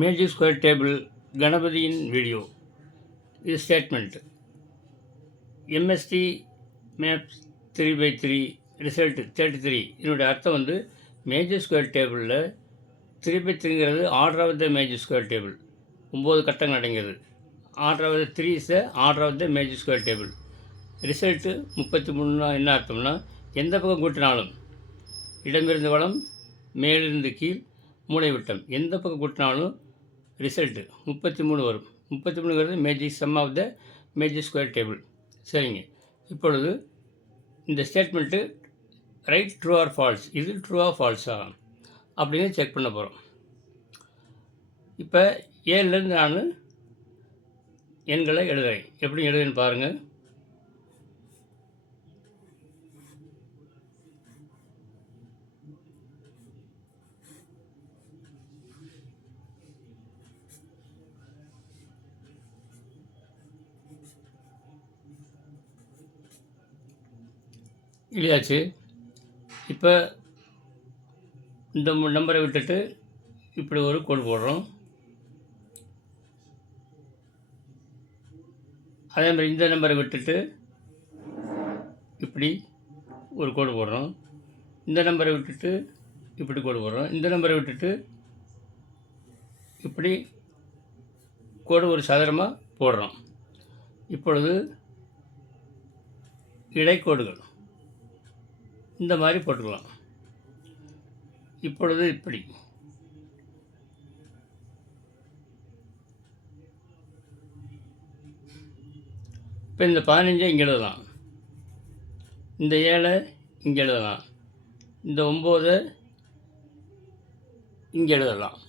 Magic square table கணபதியின் வீடியோ. இது ஸ்டேட்மெண்ட். MST maps 3/3 result 33. இதனுடைய அர்த்தம் வந்து மேஜிக் ஸ்கொயர் டேபிளில் 3/3ங்கிறது order of the magic square table. 9 கட்டங்கள் அடங்கியது. Order of the 3 is the order of the magic square table. Result 33னா என்ன அர்த்தம்னா, எந்த பக்கம் கூட்டினாலும் இடமிருந்து வளம், மேலிருந்து கீழ், மூளை விட்டம், எந்த பக்கம் கூட்டினாலும் ரிசல்ட்டு 33 வரும். 33ங்கிறது magic sum of the magic square table. சரிங்க. இப்பொழுது இந்த statement right true or false, இது ட்ரூவா ஃபால்ஸா அப்படின்னு செக் பண்ண போகிறோம். இப்போ ஏழுலேருந்து நான் எண்களை எழுதுகிறேன். எப்படி எழுதுன்னு பாருங்கள். எழுதியாச்சு. இப்போ இந்த நம்பரை விட்டுட்டு இப்படி ஒரு கோடு போடுறோம். அதே மாதிரி இந்த நம்பரை விட்டுட்டு இப்படி ஒரு கோடு போடுறோம். இந்த நம்பரை விட்டுட்டு இப்படி கோடு போடுறோம். இந்த நம்பரை விட்டுட்டு இப்படி கோடு ஒரு சதுரமாக போடுறோம். இப்பொழுது இடைக்கோடுகள் இந்த மாதிரி போட்டுக்கலாம். இப்பொழுது இப்படி இப்போ இந்த 15 இங்கே எழுதலாம், இந்த 7 இங்கே எழுதலாம், இந்த 9 இங்கே எழுதலாம்,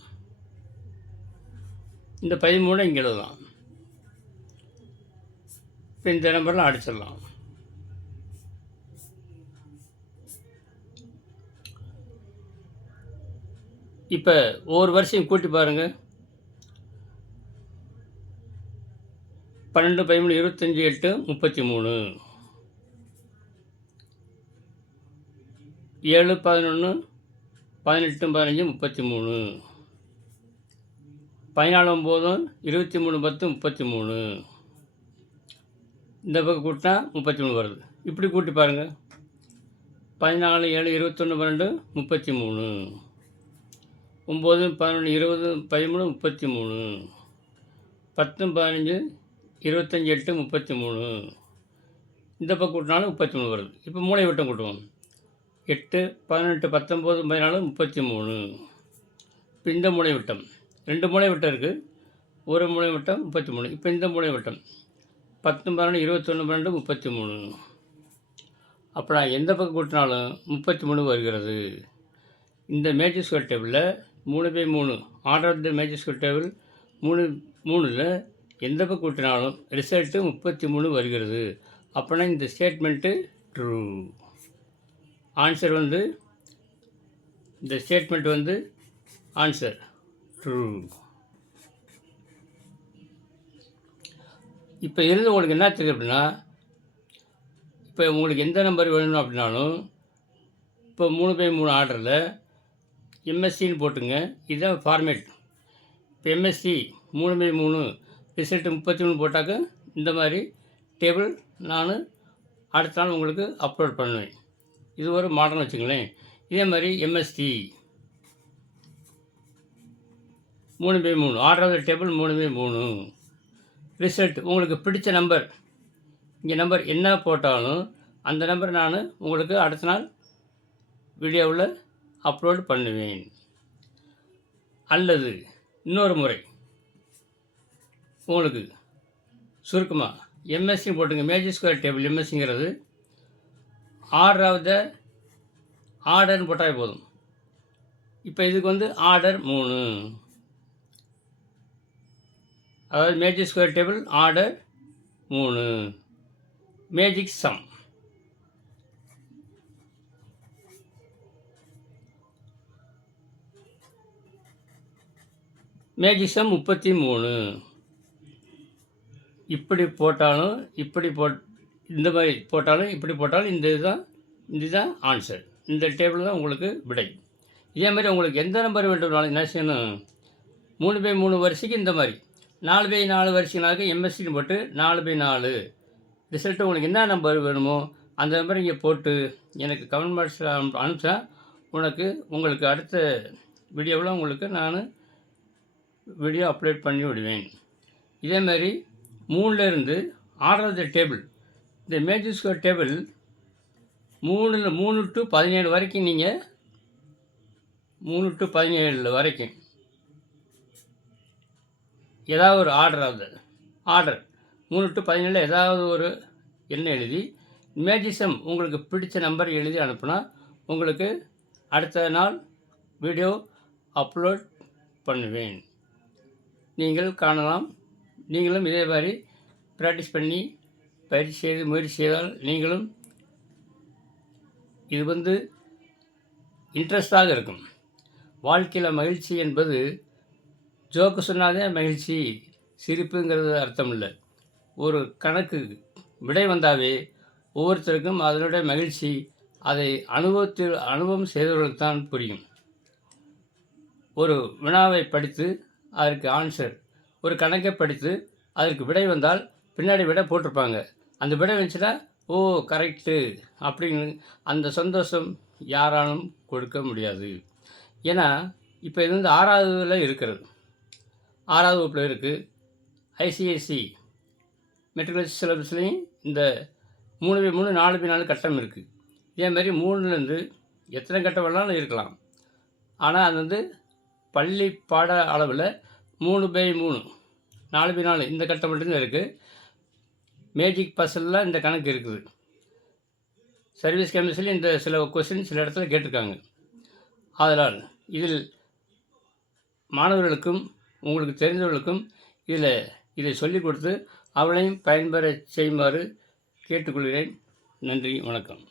இந்த 13 இங்கே எழுதலாம். இப்போ இந்த நம்பர்லாம் அடிச்சிடலாம். இப்போ ஒவ்வொரு வரிசையும் கூட்டி பாருங்கள். 12, 13, 25, 8, 33. 7, 11, 18, 15, 33. 14, 9, 23, 10, 33. இந்த பக்கம் கூட்டினா 33 வருது. இப்படி கூட்டி பாருங்கள். 14, 7, 21, 12, 33. 9, 11, 20, 13, 33. 10, 15, 25, 8, 33. இந்த பக்கம் கூட்டினாலும் 33 வருது. இப்போ மூளை விட்டம் கூட்டுவோம். 8, 18, 19, 14, 33. இப்போ இந்த மூளை விட்டம் 2 மூளை விட்டம் இருக்குது. ஒரு மூளை விட்டம் 33. இப்போ இந்த மூளை விட்டம் 10, 12, 21, 12, 33. அப்போ நான் எந்த பக்கம் கூட்டினாலும் 33 வருகிறது. இந்த மேஜிக் ஸ்கொயர் டேபிளில் 3/3 order of the magic square table 3ல் எந்த பக்கம் கூட்டினாலும் ரிசல்ட்டு 33 வருகிறது. அப்போனா இந்த ஸ்டேட்மெண்ட்டு ட்ரூ. ஆன்சர் வந்து இந்த ஸ்டேட்மெண்ட் வந்து ஆன்சர் ட்ரூ. இப்போ இருந்து உங்களுக்கு என்ன தெரியுது அப்படின்னா, இப்போ உங்களுக்கு எந்த நம்பர் வேணும் அப்படின்னாலும் இப்போ 3/3 ஆர்டரில் எம்எஸ்சின்னு போட்டுங்க. இதுதான் ஃபார்மேட். இப்போ எம்எஸ்சி 3/3 ரிசல்ட்டு 33 போட்டாக்க இந்த மாதிரி டேபிள் நான் அடுத்த நாள் உங்களுக்கு அப்லோட் பண்ணுவேன். இது ஒரு மாடல் வச்சுங்களேன். இதே மாதிரி MST 3/3 order of the table 3/3 result உங்களுக்கு பிடிச்ச நம்பர், இங்கே நம்பர் என்ன போட்டாலும் அந்த நம்பர் நான் உங்களுக்கு அடுத்த நாள் வீடியோவில் அப்லோட் பண்ணுவேன். அல்லது இன்னொரு முறை உங்களுக்கு சுருக்கமாக எம்எஸ்சி போட்டுங்க. மேஜிக் ஸ்கொயர் டேபிள் எம்எஸ்சிங்கிறது ஆர்டர் ஆஃப் த ஆர்டர்னு போட்டால் போதும். இப்போ இதுக்கு வந்து ஆர்டர் 3, அதாவது magic square table order 3. Magic sum magic sum 33. இப்படி போட்டாலும் இந்த மாதிரி போட்டாலும் இப்படி போட்டாலும் இதுதான் ஆன்சர். இந்த டேபிள் தான் உங்களுக்கு விடை. இதே மாதிரி உங்களுக்கு எந்த நம்பர் வேண்டும்னாலும் என்ன செய்யணும், 3/3 வரிசைக்கு இந்த மாதிரி 4/4 வரிசைனாக்க எம்எஸ்சின்னு போட்டு 4/4 ரிசல்ட்டு உங்களுக்கு என்ன நம்பர் வேணுமோ அந்த நம்பர் இங்கே போட்டு எனக்கு கமெண்ட் பாக்ஸில் அனுப்பிச்சா உங்களுக்கு அடுத்த வீடியோவில் உங்களுக்கு நான் வீடியோ அப்லோட் பண்ணி விடுவேன். இதேமாதிரி 3லேருந்து 6வது டேபிள், இந்த மேஜிக் ஸ்கொயர் டேபிள் 3 to 17 வரைக்கும் நீங்கள் 3 to 17 வரைக்கும் ஏதாவது ஒரு ஆர்டர் 3 to 17 ஏதாவது ஒரு எண்ணை எழுதி மேஜிசம் உங்களுக்கு பிடிச்ச நம்பர் எழுதி அனுப்புனா உங்களுக்கு அடுத்த நாள் வீடியோ அப்லோட் பண்ணுவேன். நீங்கள் காணலாம். நீங்களும் இதே மாதிரி ப்ராக்டிஸ் பண்ணி பயிற்சி செய்து முயற்சி செய்தால் நீங்களும் இது இன்ட்ரெஸ்டாக இருக்கும். வாழ்க்கையில் மகிழ்ச்சி என்பது ஜோக்கு சொன்னாதே மகிழ்ச்சி, சிரிப்புங்கிறது அர்த்தம் இல்லை. ஒரு கணக்கு விடை வந்தாவே ஒவ்வொருத்தருக்கும் அதனுடைய மகிழ்ச்சி அதை அனுபவம் செய்தவர்களுக்கு தான் புரியும். ஒரு வினாவை படித்து அதற்கு ஆன்சர், ஒரு கணக்கை படித்து அதற்கு விடை வந்தால் பின்னாடி விடை போட்டிருப்பாங்க. அந்த விடை வந்துச்சுன்னா ஓ கரெக்டு அப்படின்னு அந்த சந்தோஷம் யாராலும் கொடுக்க முடியாது. ஏன்னா இப்போ இது 6வதுல இருக்கிறது, 6வது வகுப்பில் இருக்குது. ஐசிஐசி மெட்ரிகுலேஷன் சிலபஸ்லேயும் இந்த 3/3 4/4 கட்டம் இருக்குது. இதேமாதிரி 3லேருந்து எத்தனை கட்டம் வேணாலும் இருக்கலாம். ஆனால் அது பள்ளி பாட அளவில் 3/3 4/4 இந்த கட்டம் மட்டும்தான் இருக்குது. மேஜிக் பசலில் இந்த கணக்கு இருக்குது. சர்வீஸ் கெமிஸ்ட்ரியில் இந்த சில கொஸ்டின் சில இடத்துல கேட்டிருக்காங்க. அதனால் இதில் மாணவர்களுக்கும் உங்களுக்கு தெரிந்தவர்களுக்கும் இதை சொல்லிக் கொடுத்து அவளையும் பயன்பெற செய்யுமாறு கேட்டுக்கொள்கிறேன். நன்றி, வணக்கம்.